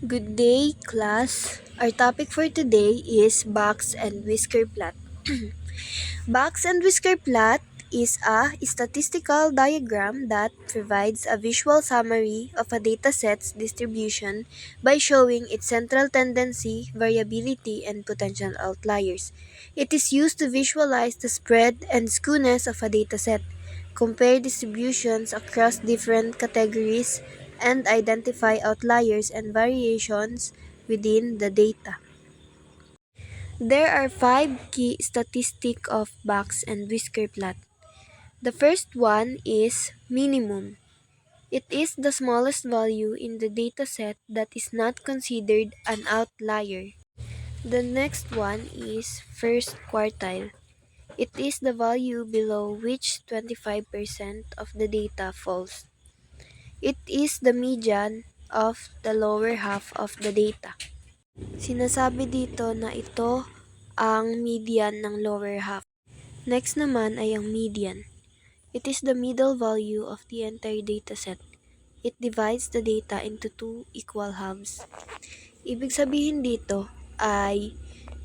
Good day, class. Our topic for today is box and whisker plot. Box and whisker plot is a statistical diagram that provides a visual summary of a dataset's distribution by showing its central tendency, variability, and potential outliers. It is used to visualize the spread and skewness of a dataset, compare distributions across different categories, and identify outliers and variations within the data. There are five key statistics of box and whisker plot. The first one is minimum. It is the smallest value in the dataset that is not considered an outlier. The next one is first quartile. It is the value below which 25% of the data falls. It is the median of the lower half of the data. Sinasabi dito na ito ang median ng lower half. Next naman ay ang median. It is the middle value of the entire dataset. It divides the data into two equal halves. Ibig sabihin dito ay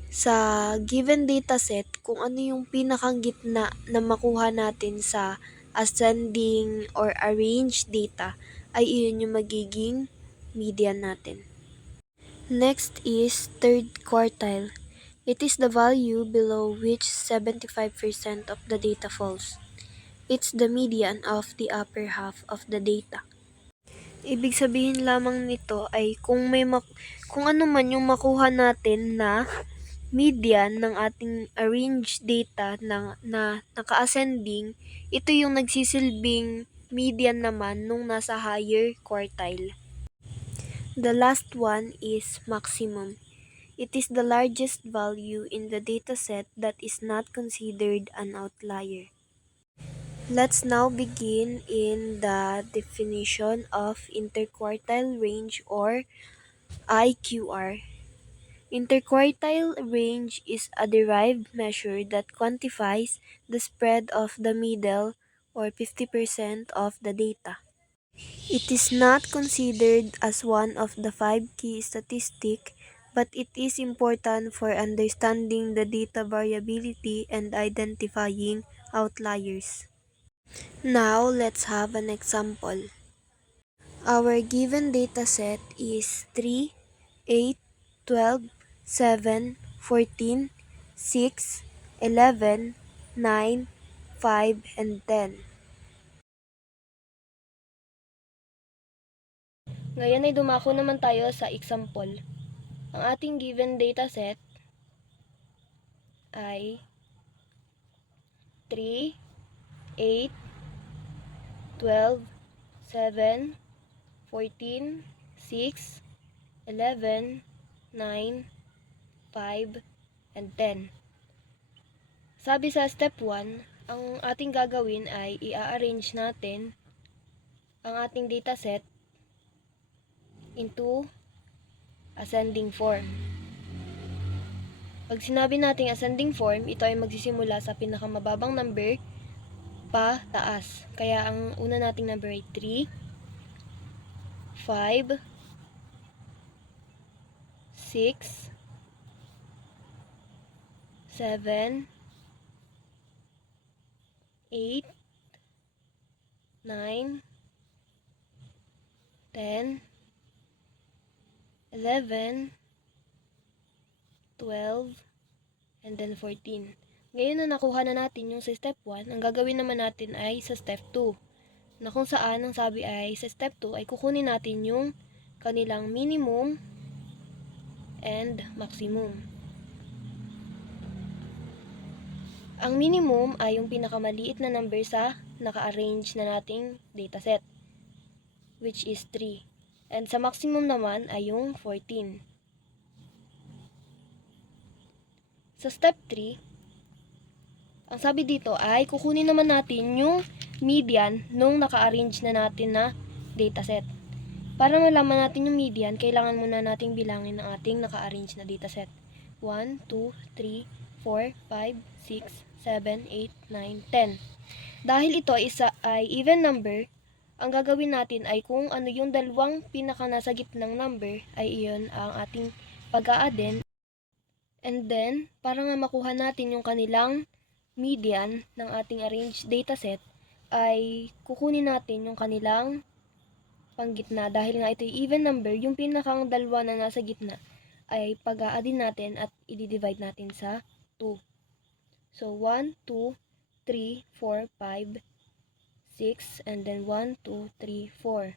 sa given dataset kung ano yung pinakang gitna na makuha natin sa ascending or arranged data ay iyon yung magiging median natin. Next is third quartile. It is the value below which 75% of the data falls. It's the median of the upper half of the data. Ibig sabihin lamang nito ay kung ano man yung makuha natin na median ng ating arranged data na naka-ascending, ito yung nagsisilbing median naman nung nasa higher quartile. The last one is maximum. It is the largest value in the dataset that is not considered an outlier. Let's now begin in the definition of interquartile range or IQR. Interquartile range is a derived measure that quantifies the spread of the middle or 50% of the data. It is not considered as one of the five key statistics, but it is important for understanding the data variability and identifying outliers. Now, let's have an example. Our given dataset is 3, 8, 12, 7, 14, 6, 11, 9, 5, and 10. Ngayon ay dumako naman tayo sa example. Ang ating given dataset ay 3, 8, 12, 7, 14, 6, 11, 9, 5, and 10. Sabi sa step 1, ang ating gagawin ay i-arrange natin ang ating dataset into ascending form. Pag sinabi nating ascending form, ito ay magsisimula sa pinakamababang number pa taas. Kaya ang una nating number ay 3, 5, 6, 7, 8, 9, 10, 11, 12, and then 14. Ngayon na nakuha na natin yung sa step 1, ang gagawin naman natin ay sa step 2. Na kung saan ang sabi ay sa step 2 ay kukunin natin yung kanilang minimum and maximum. Ang minimum ay yung pinakamaliit na number sa naka-arrange na nating dataset, which is 3. And sa maximum naman ay yung 14. Sa step 3, ang sabi dito ay kukunin naman natin yung median nung naka-arrange na natin na dataset. Para malaman natin yung median, kailangan muna nating bilangin ang ating naka-arrange na dataset. 1, 2, 3, 4, 5, 6, 7, 8, 9, 10. Dahil ito ay even number, ang gagawin natin ay kung ano yung dalawang pinaka nasa gitnang number, ay iyon ang ating pag-a-addin. And then, para nga makuha natin yung kanilang median ng ating arranged dataset, ay kukunin natin yung kanilang panggitna. Dahil nga ito yung even number, yung pinakang dalawa na nasa gitna ay pag-a-addin natin at i-divide natin sa 2. So, 1, 2, 3, 4, 5, 6, and then 1, 2, 3, 4.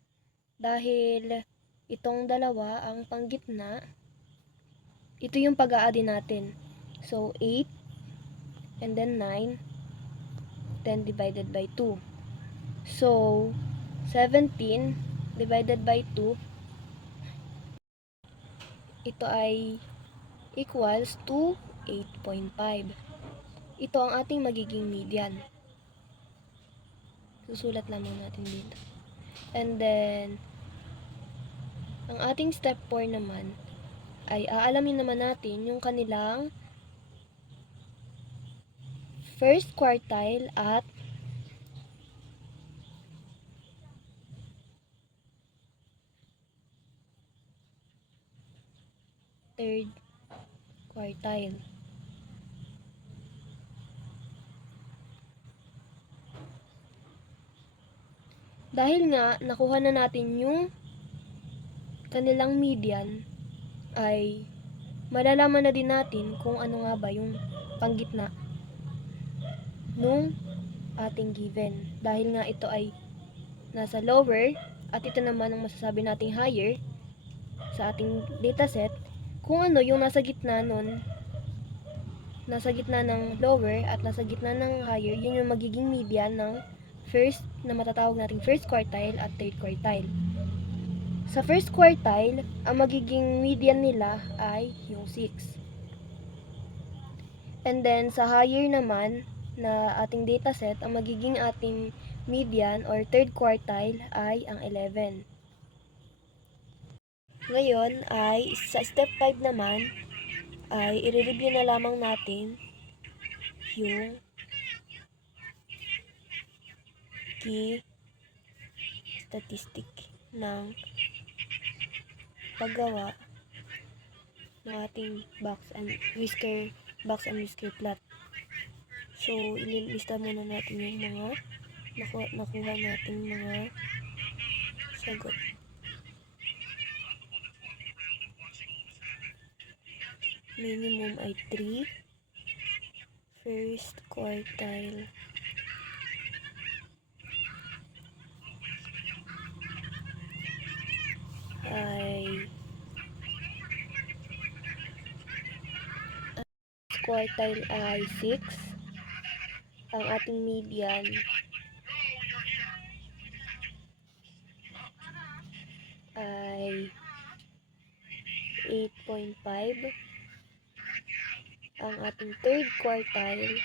Dahil itong dalawa ang panggitna, ito yung pag-a-addin natin. So, 8, and then 9, then divided by 2. So, 17 divided by 2, ito ay equals to 8.5. Ito ang ating magiging median. Susulat lamang natin dito. And then, ang ating step 4 naman, ay aalamin naman natin yung kanilang first quartile at third quartile. Dahil nga nakuha na natin yung kanilang median, ay malalaman na din natin kung ano nga ba yung panggitna nung ating given. Dahil nga ito ay nasa lower at ito naman ang masasabi nating higher sa ating dataset, kung ano yung nasa gitna nun, nasa gitna ng lower at nasa gitna ng higher, yun yung magiging median ng first na matatawag nating first quartile at third quartile. Sa first quartile, ang magiging median nila ay yung 6. And then sa higher naman na ating dataset, ang magiging ating median or third quartile ay ang 11. Ngayon ay sa step 5 naman ay i-review na lamang natin yung key statistic ng paggawa ng ating box and whisker plot. So, ililista muna natin yung mga nakuha natin mga sagot. Minimum ay 3. First quartile ay quartile ay 6. Ang ating median ay 8.5. Ang ating third quartile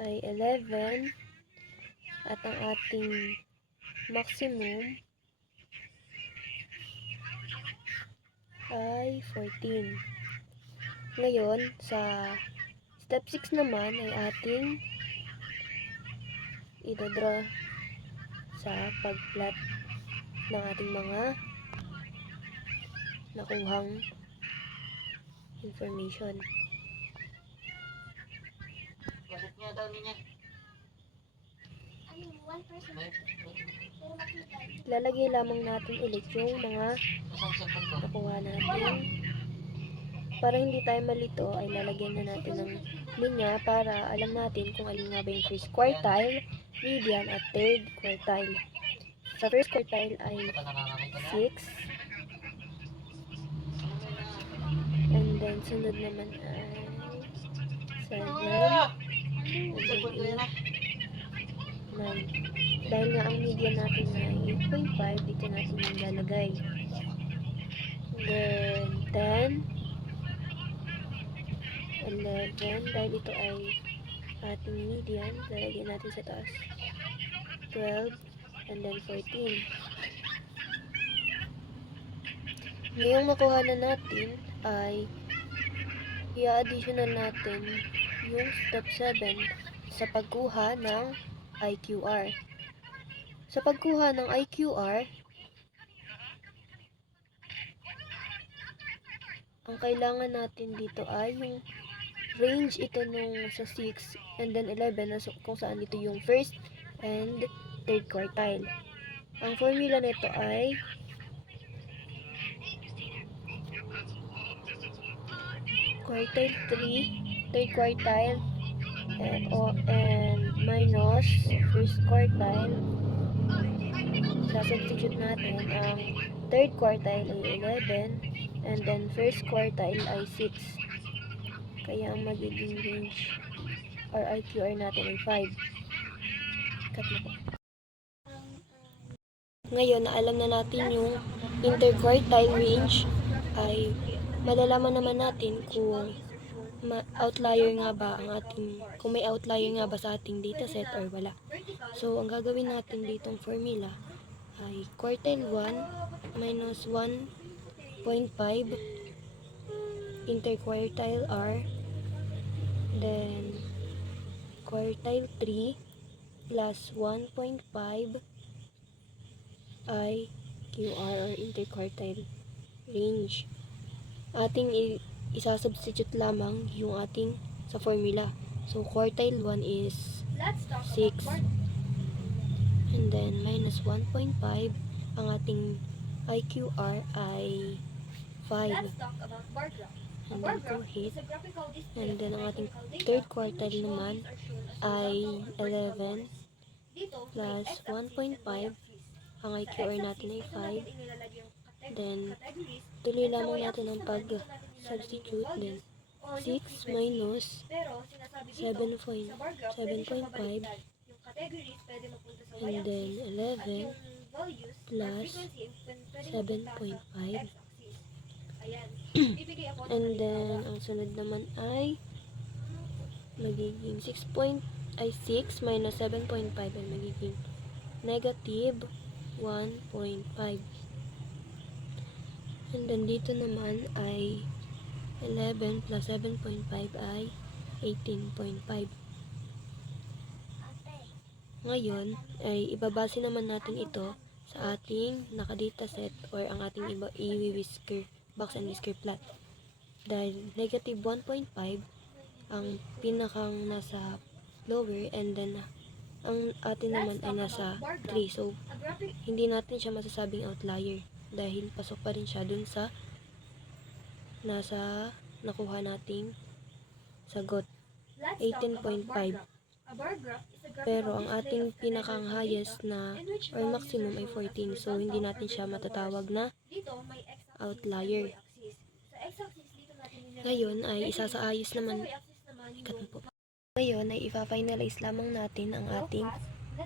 ay 11. At ang ating maximum ay 14. Ngayon, sa step 6 naman ay ating i-draw sa pag-plot ng ating mga nakuhang information. Lalagay lamang natin ulit yung mga nakuha natin. Para hindi tayo malito, ay lalagyan na natin ng linya para alam natin kung alin nga ba yung first quartile, median, at third quartile. Sa first quartile ay 6. And then, sunod naman ay 7. And then 8. 9. Dahil nga ang median natin ay 8.5, dito natin yung lalagay. Then, 10. 11. Dahil ito ay ating median, lalagyan natin sa taas. 12. And then 14. Ngayong nakuha na natin ay i-additional natin yung step 7 sa pagkuha ng IQR. Sa pagkuha ng IQR, ang kailangan natin dito ay yung range ito nung sa 6 and then 11 kung saan ito yung first and third quartile. Ang formula nito ay quartile 3, third quartile, and minus first quartile. Substitute natin ang third quartile ay 11 and then first quartile ay 6. Kaya ang magiging range or IQR natin ay 5. Cut na po. Ngayon na alam na natin yung interquartile range, ay malalaman naman natin kung outlier nga ba ang ating, kung may outlier nga ba sa ating dataset or wala. So, ang gagawin natin ditong formula ay quartile 1 minus 1.5 interquartile R, then quartile 3 plus 1.5 IQR or interquartile range. Ating isasubstitute lamang yung ating sa formula. So, quartile 1 is 6 and then minus 1.5. Ang ating IQR ay 5. And then kung hit, and then ang ating third quartile naman ay 11 plus 1.5. Ang IQR natin ay 5. Then, tuloy lamang natin ang pag-substitute. Then, 6 minus 7.5 and then 11 plus 7.5 and then ang sunod naman ay magiging 6 minus 7.5 ay magiging negative 1.5. And then dito naman ay 11 plus 7.5 ay 18.5. Ngayon ay ibabase naman natin ito sa ating nakadataset or ang ating i-whisker box and whisker plot. Dahil negative 1.5 ang pinakang nasa lower and then ang atin naman ay nasa 3. So, hindi natin siya masasabing outlier dahil pasok pa rin siya dun sa nasa nakuha nating sagot, 18.5. Pero ang ating pinakang highest na or maximum ay 14. So, hindi natin siya matatawag na outlier. Ngayon ay isasaayos naman. Ngayon ay ipa-finalize lamang natin ang ating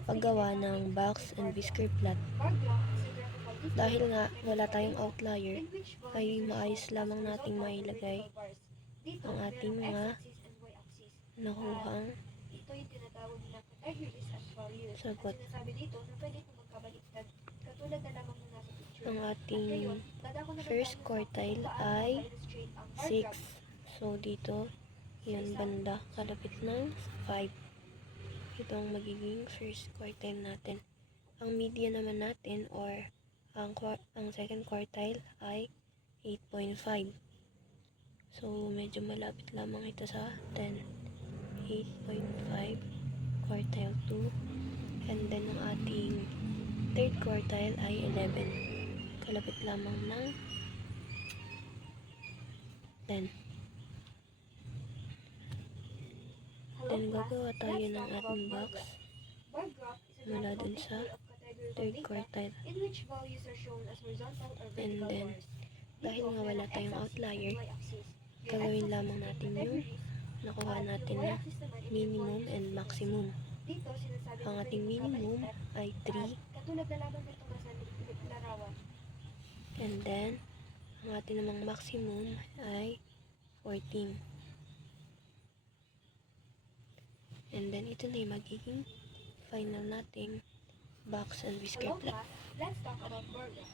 paggawa ng box and whisker plot. Dahil nga wala tayong outlier, ay maayos lamang nating mailagay ang ating mga nakuhang sagot. Ang ating first quartile ay 6. So, dito, yan banda, kalapit ng 5. Ito ang magiging first quartile natin. Ang median naman natin or ang second quartile ay 8.5. So, medyo malapit lamang ito sa 10. 8.5, quartile 2, and then ang ating third quartile ay 11. Kalapit lamang ng 10. Then, gagawa tayo ng ating box mula dun sa third quartile. And then, dahil nga wala tayong outlier, gagawin lamang natin yung nakuha natin na minimum and maximum. Ang ating minimum ay 3. And then, ang ating namang maximum ay 14. And then, ito na yung magiging final nating box and whisker plot. Let's talk about burger.